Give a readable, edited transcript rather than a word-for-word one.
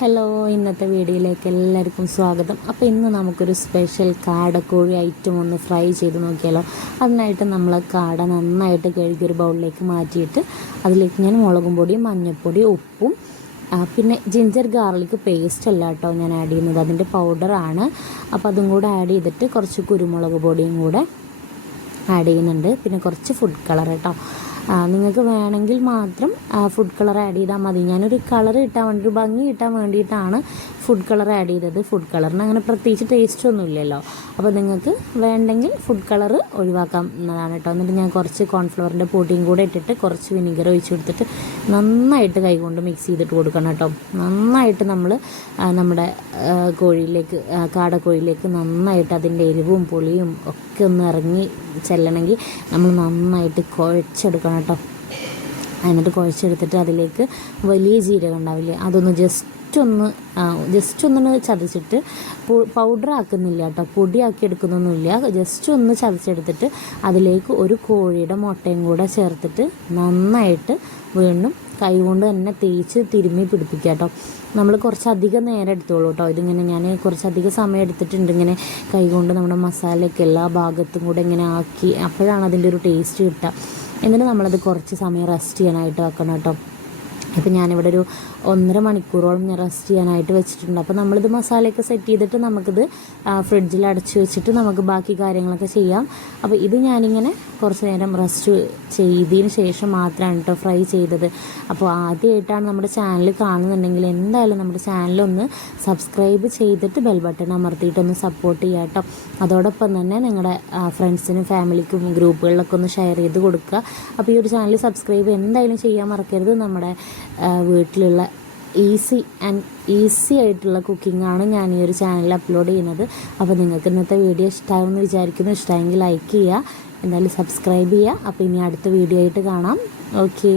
Hello, ഇന്നത്തെ വീഡിയോയിലേക്ക് എല്ലാവർക്കും സ്വാഗതം. അപ്പോൾ ഇന്ന് നമുക്കൊരു സ്പെഷ്യൽ കാടക്കോഴി ഐറ്റം ഒന്ന് ഫ്രൈ ചെയ്ത് നോക്കിയാലോ. അതിനായിട്ട് നമ്മൾ കാട നന്നായിട്ട് കഴുകി ഒരു ബൗളിലേക്ക് മാറ്റിയിട്ട് അതിലേക്ക് ഞാൻ മുളകും പൊടിയും മഞ്ഞൾപ്പൊടിയും ഉപ്പും പിന്നെ ജിഞ്ചർ ഗാർലിക് പേസ്റ്റ് അല്ല കേട്ടോ ഞാൻ ആഡ് ചെയ്യുന്നത്, അതിൻ്റെ പൗഡറാണ്. അപ്പോൾ അതും കൂടെ ആഡ് ചെയ്തിട്ട് കുറച്ച് കുരുമുളക് പൊടിയും കൂടെ ആഡ് ചെയ്യുന്നുണ്ട്. പിന്നെ കുറച്ച് ഫുഡ് കളർ കേട്ടോ. നിങ്ങൾക്ക് വേണമെങ്കിൽ മാത്രം ഫുഡ് കളർ ആഡ് ചെയ്താൽ മതി. ഞാനൊരു കളർ കിട്ടാൻ വേണ്ടി, ഒരു ഭംഗി കിട്ടാൻ വേണ്ടിയിട്ടാണ് ഫുഡ് കളർ ആഡ് ചെയ്തത്. ഫുഡ് കളറിന് അങ്ങനെ പ്രത്യേകിച്ച് ടേസ്റ്റ് ഒന്നും ഇല്ലല്ലോ. അപ്പോൾ നിങ്ങൾക്ക് വേണ്ടെങ്കിൽ ഫുഡ് കളർ ഒഴിവാക്കാവുന്നതാണ് കേട്ടോ. എന്നിട്ട് ഞാൻ കുറച്ച് കോൺഫ്ലവറിൻ്റെ പൊടിയും കൂടെ ഇട്ടിട്ട് കുറച്ച് വിനിഗർ ഒഴിച്ച് കൊടുത്തിട്ട് നന്നായിട്ട് കൈകൊണ്ട് മിക്സ് ചെയ്തിട്ട് കൊടുക്കണം കേട്ടോ. നന്നായിട്ട് നമ്മൾ നമ്മുടെ കോഴിയിലേക്ക്, കാടക്കോഴിയിലേക്ക് നന്നായിട്ട് അതിൻ്റെ എരിവും പുളിയും ഒക്കെ ഒന്ന് ഇറങ്ങി ചെല്ലണമെങ്കിൽ നമ്മൾ നന്നായിട്ട് കുഴച്ചെടുക്കണം കേട്ടോ. എന്നിട്ട് കുഴച്ചെടുത്തിട്ട് അതിലേക്ക് വലിയ ജീരകം ഉണ്ടാവില്ലേ, അതൊന്ന് ജസ്റ്റ് ഒന്ന് ചതച്ചിട്ട്, പൗഡർ ആക്കുന്നില്ല കേട്ടോ, പൊടിയാക്കി എടുക്കുന്നൊന്നുമില്ല, ജസ്റ്റ് ഒന്ന് ചതച്ചെടുത്തിട്ട് അതിലേക്ക് ഒരു കോഴിയുടെ മുട്ടയും കൂടെ ചേർത്തിട്ട് നന്നായിട്ട് വീണ്ടും കൈകൊണ്ട് തന്നെ തേച്ച് തിരുമ്മി പിടിപ്പിക്കുക കേട്ടോ. നമ്മൾ കുറച്ചധികം നേരം എടുത്തോളൂ കേട്ടോ. ഇതിങ്ങനെ ഞാൻ കുറച്ചധികം സമയം എടുത്തിട്ടുണ്ട്, ഇങ്ങനെ കൈകൊണ്ട് നമ്മുടെ മസാലയൊക്കെ എല്ലാ ഭാഗത്തും കൂടെ ഇങ്ങനെ ആക്കി, അപ്പോഴാണ് അതിൻ്റെ ഒരു ടേസ്റ്റ് കിട്ടുക. എന്നിട്ട് നമ്മളത് കുറച്ച് സമയം റെസ്റ്റ് ചെയ്യാനായിട്ട് വെക്കണം കേട്ടോ. ഇപ്പം ഞാനിവിടെ ഒരു 1.5 മണിക്കൂറോളം ഞാൻ റെസ്റ്റ് ചെയ്യാനായിട്ട് വെച്ചിട്ടുണ്ട്. അപ്പോൾ നമ്മളിത് മസാലയൊക്കെ സെറ്റ് ചെയ്തിട്ട് നമുക്കിത് ഫ്രിഡ്ജിൽ അടച്ച് വെച്ചിട്ട് നമുക്ക് ബാക്കി കാര്യങ്ങളൊക്കെ ചെയ്യാം. അപ്പോൾ ഇത് ഞാനിങ്ങനെ കുറച്ച് നേരം റെസ്റ്റ് ചെയ്തതിന് ശേഷം മാത്രമാണ് കേട്ടോ ഫ്രൈ ചെയ്തത്. അപ്പോൾ ആദ്യമായിട്ടാണ് നമ്മുടെ ചാനൽ കാണുന്നുണ്ടെങ്കിൽ എന്തായാലും നമ്മുടെ ചാനലൊന്ന് സബ്സ്ക്രൈബ് ചെയ്തിട്ട് ബെൽ ബട്ടൺ അമർത്തിയിട്ടൊന്ന് സപ്പോർട്ട് ചെയ്യാം കേട്ടോ. അതോടൊപ്പം തന്നെ നിങ്ങളുടെ ഫ്രണ്ട്സിനും ഫാമിലിക്കും ഗ്രൂപ്പുകളിലൊക്കെ ഒന്ന് ഷെയർ ചെയ്ത് കൊടുക്കുക. അപ്പോൾ ഈ ഒരു ചാനൽ സബ്സ്ക്രൈബ് എന്തായാലും ചെയ്യാൻ മറക്കരുത്. നമ്മുടെ വീട്ടിലുള്ള ഈസി ആയിട്ടുള്ള കുക്കിംഗാണ് ഞാൻ ഈ ഒരു ചാനലിൽ അപ്ലോഡ് ചെയ്യുന്നത്. അപ്പോൾ നിങ്ങൾക്ക് ഇന്നത്തെ വീഡിയോ ഇഷ്ടമാകുമെന്ന് വിചാരിക്കുന്നു. ഇഷ്ടമായെങ്കിൽ ലൈക്ക് ചെയ്യുക, എന്തായാലും സബ്സ്ക്രൈബ് ചെയ്യുക. അപ്പോൾ ഇനി അടുത്ത വീഡിയോ ആയിട്ട് കാണാം. ഓക്കേ.